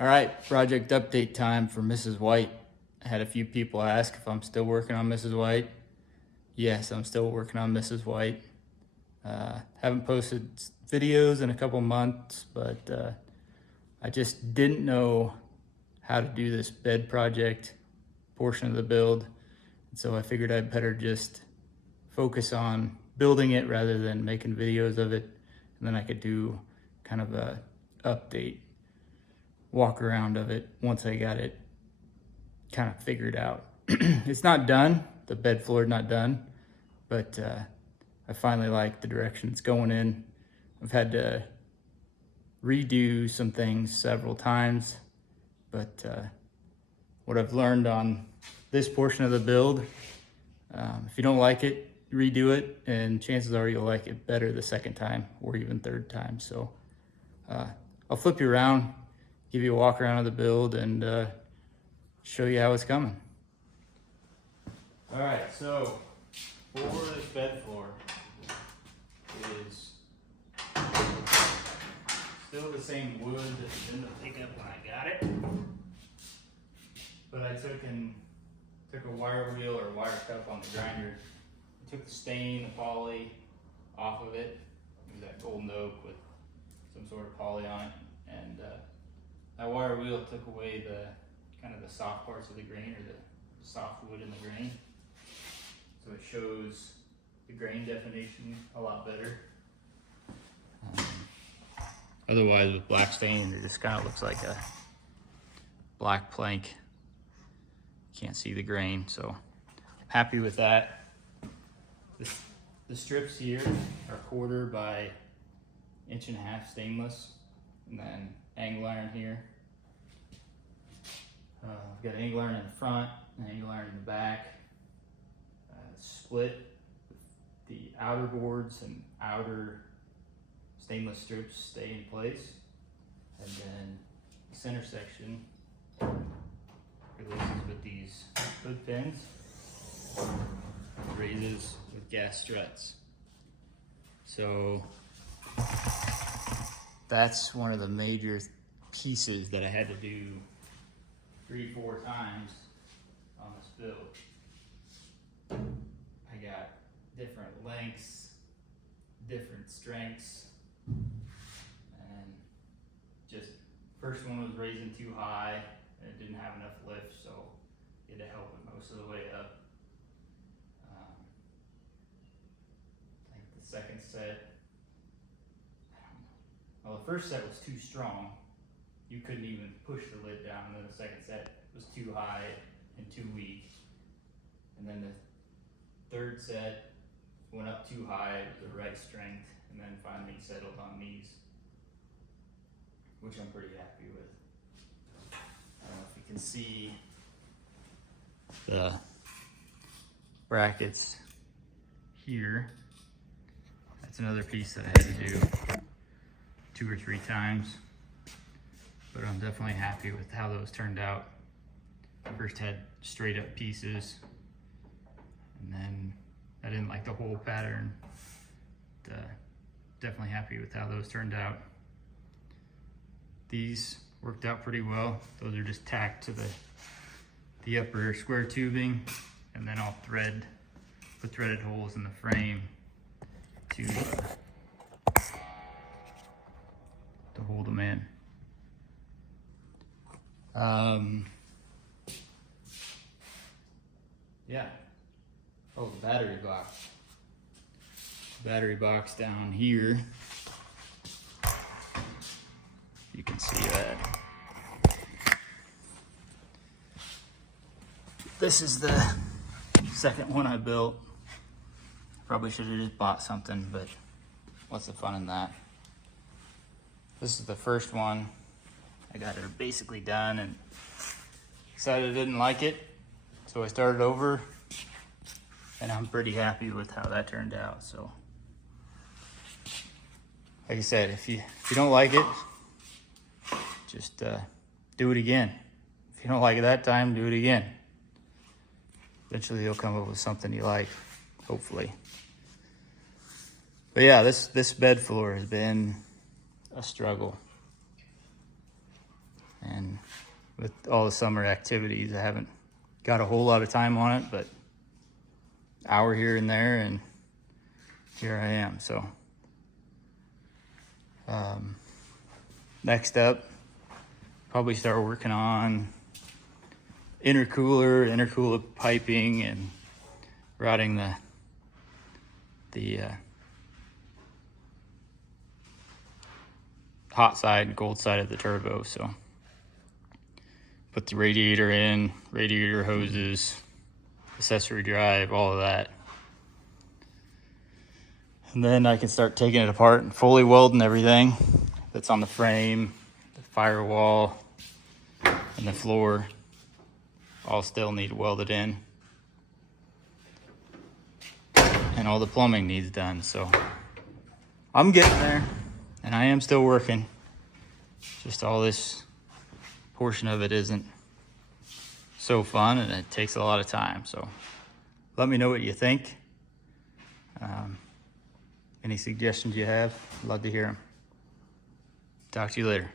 All right, project update time for Mrs. White. I had a few people ask if I'm still working on Mrs. White. Yes, I'm still working on Mrs. White. Haven't posted videos in a couple months, but I just didn't know how to do this bed project portion of the build. So I figured I'd better just focus on building it rather than making videos of it. And then I could do kind of a update walk around of it once I got it kind of figured out. It's not done, the bed floor is not done, but I finally like the direction it's going in. I've had to redo some things several times, but what I've learned on this portion of the build, if you don't like it, redo it, and chances are you'll like it better the second time or even third time. So I'll flip you around, give you a walk around of the build, and show you how it's coming. All right, so for this bed floor is still the same wood that was in the pickup when I got it, but I took a wire wheel or wire cup on the grinder, took the stain, the poly off of it. It was that golden oak with some sort of poly on it, and that wire wheel took away the kind of the soft parts of the grain, or the soft wood in the grain. So it shows the grain definition a lot better. Otherwise with black stain, it just kind of looks like a black plank. Can't see the grain, so happy with that. The strips here are 1/4 by 1.5" stainless, and then angle iron here. I've got angle iron in the front and angle iron in the back. Split the outer boards and outer stainless strips stay in place, and then the center section releases with these hood pins, raises with gas struts. So that's one of the major pieces that I had to do 3-4 times on this build. I got different lengths, different strengths, and just first one was raising too high and it didn't have enough lift, so you had to help it most of the way up. I think the second set, I don't know. Well, the first set was too strong. You couldn't even push the lid down, and then the second set was too high and too weak. And then the third set went up too high with the right strength, and then finally settled on these, which I'm pretty happy with. I don't know if you can see the brackets here. That's another piece that I had to do 2 or 3 times, but I'm definitely happy with how those turned out. I first had straight up pieces, and then I didn't like the hole pattern. Definitely happy with how those turned out. These worked out pretty well. Those are just tacked to the upper square tubing, and then I'll put threaded holes in the frame to hold them in. Yeah. Oh, the battery box. Battery box down here. You can see that. This is the second one I built. Probably should have just bought something, but what's the fun in that? This is the first one. I got it basically done and decided I didn't like it, so I started over, and I'm pretty happy with how that turned out. So like I said, if you don't like it, just do it again. If you don't like it that time, do it again. Eventually you'll come up with something you like, hopefully. But yeah, this bed floor has been a struggle. And with all the summer activities, I haven't got a whole lot of time on it, but hour here and there, and here I am. So next up, probably start working on intercooler piping, and routing the hot side and cold side of the turbo. So put the radiator in, radiator hoses, accessory drive, all of that. And then I can start taking it apart and fully welding everything that's on the frame, the firewall, and the floor. All still need welded in. And all the plumbing needs done. So I'm getting there, and I am still working. Just all this portion of it isn't so fun, and it takes a lot of time. So let me know what you think. Any suggestions you have, I'd love to hear them. Talk to you later.